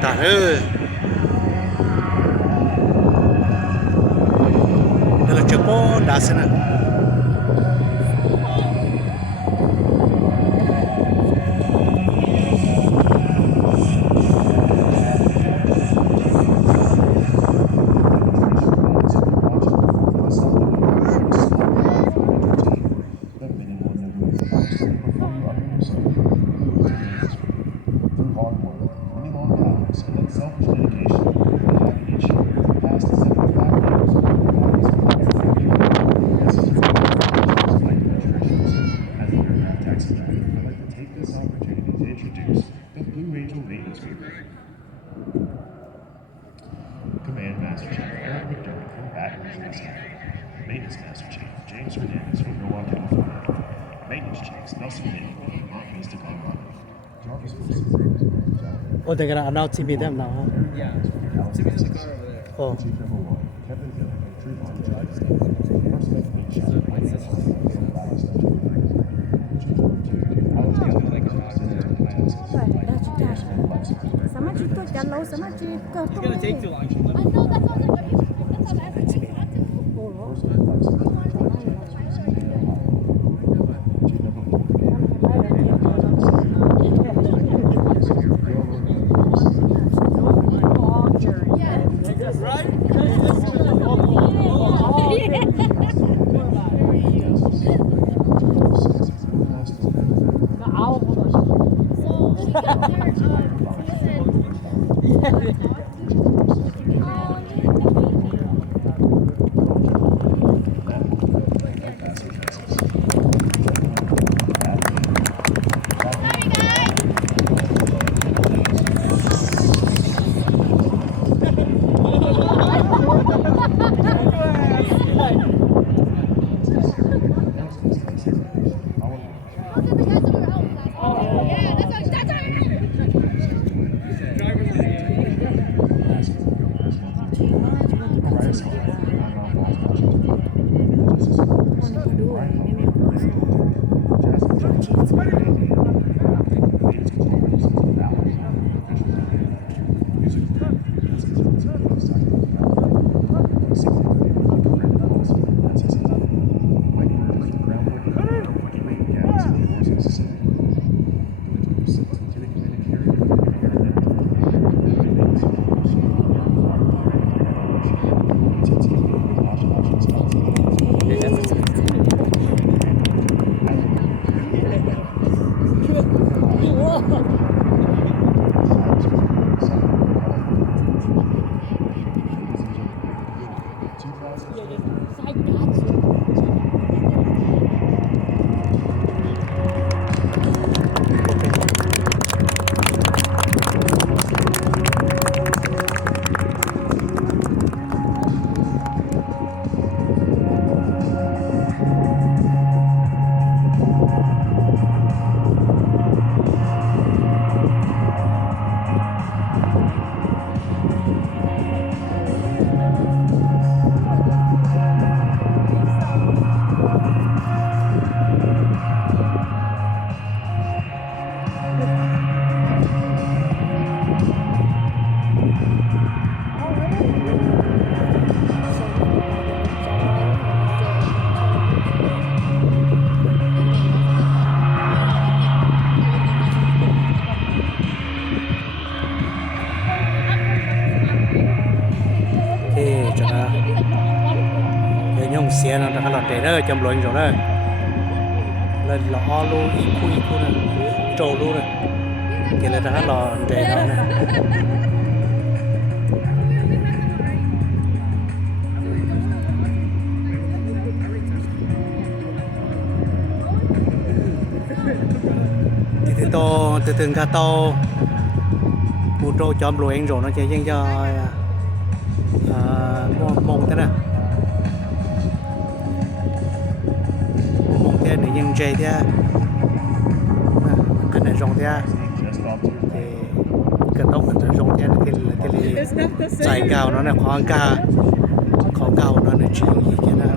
ta ơi đây là chụp po đá xin à Command Master Chief Eric McDermott from Baton Rouge, Louisiana. Maintenance Master Chief James Hernandez from Norwalk, California. Maintenance Chiefs Nelson Nick from Mont Vista, Colorado. Jarvis Wilson. oh they're gonna announce me them now huh? Yeah. Timmy's in the car over there. Oh Chief number 1, Kevin Dillon from Trevon, Georgia. First Lieutenant Chef Mike Sessions from Battle Station. Chief number 2, Alex Dillon from It's gonna take too long. xe nó đã lọt trẻ đó chăm loạn rồi đó lên lọ luôn ít khu này trâu luôn này kia là đã lọt trẻ đó này thì to từ từng cá to một trâu chăm loạn rồi nó chạy chân cho mông thế này để nhân chơi thế cái này rong thế thì cái tóc mình rong thế thì dài cao nó là khó cao nó là chịu gì cái nào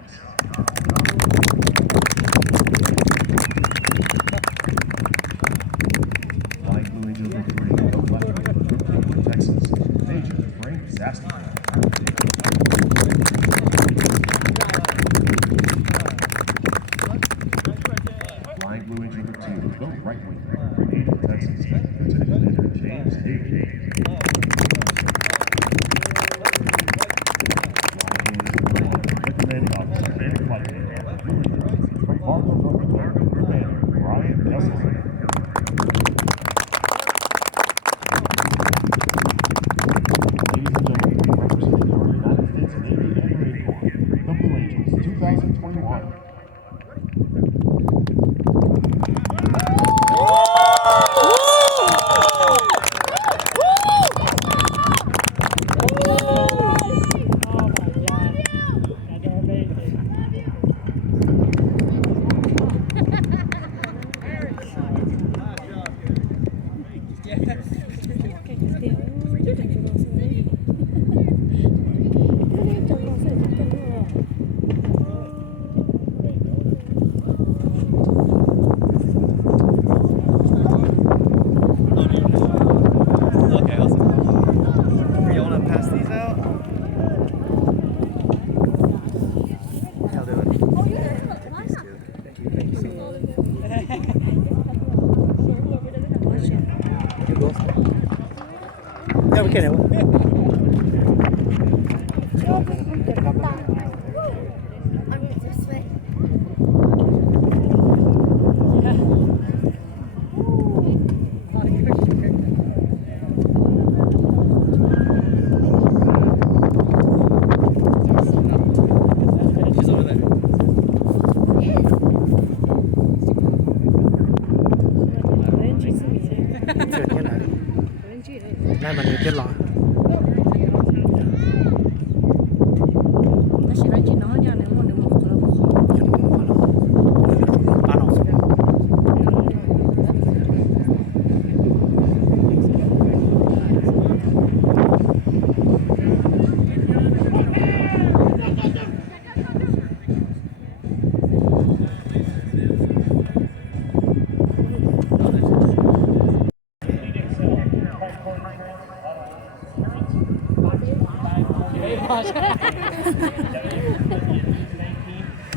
box. Flying Blue Angel number 3, go left wing, Texas. Major brain disaster. Flying Blue Angel number 2, go right wing, Major Texas. Lieutenant Commander James neeg. Commanding officer and flight commander, from Fargo, North Dakota, Commander Brian Kesselman. Ladies and gentlemen, representing your United States Navy and Marine Corps, the Blue Angels 2021. Okay, awesome. You want to pass these out? I'll do it. You go. Yeah, we can. She's over there. เกิดที่ไหนได้มันเลยที่รอ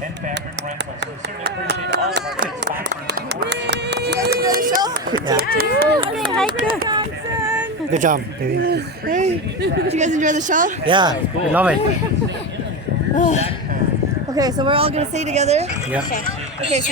And fabric rentals. We certainly appreciate all of our sponsors. You guys enjoy the show? Good job, baby. Hey, did you guys enjoy the show? Yeah, we love it. Okay, so we're all gonna stay together. Yeah. Okay.